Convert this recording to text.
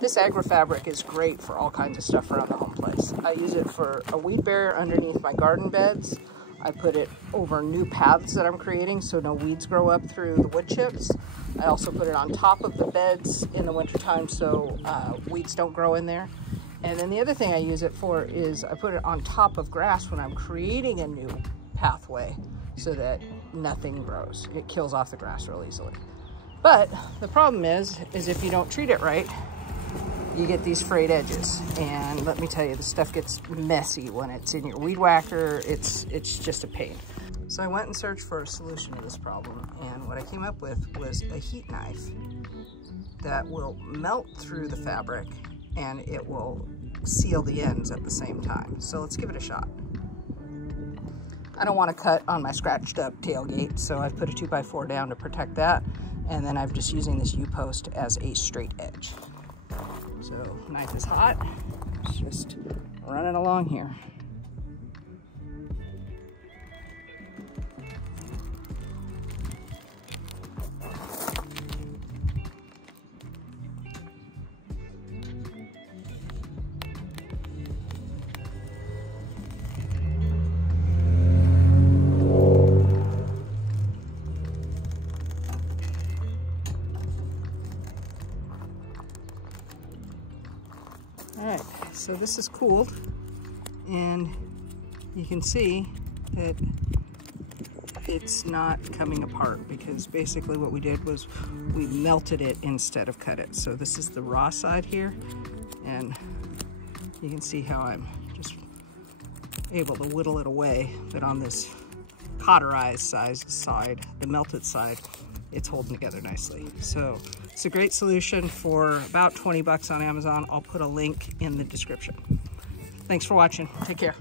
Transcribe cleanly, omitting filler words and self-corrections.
This agri-fabric is great for all kinds of stuff around the home place. I use it for a weed barrier underneath my garden beds. I put it over new paths that I'm creating so no weeds grow up through the wood chips. I also put it on top of the beds in the wintertime so weeds don't grow in there. And then the other thing I use it for is I put it on top of grass when I'm creating a new pathway so that nothing grows. It kills off the grass real easily. But the problem is if you don't treat it right, you get these frayed edges. And let me tell you, the stuff gets messy when it's in your weed whacker. It's just a pain. So I went and searched for a solution to this problem, and what I came up with was a heat knife that will melt through the fabric and it will seal the ends at the same time. So let's give it a shot. I don't want to cut on my scratched up tailgate, so I've put a 2x4 down to protect that, and then I'm just using this U-post as a straight edge. So knife is hot, it's just running along here. All right, so this is cooled, and you can see that it's not coming apart because basically what we did was we melted it instead of cut it. So this is the raw side here, and you can see how I'm just able to whittle it away, but on this cauterized side, the melted side, it's holding together nicely. So it's a great solution for about 20 bucks on Amazon. I'll put a link in the description. Thanks for watching. Take care.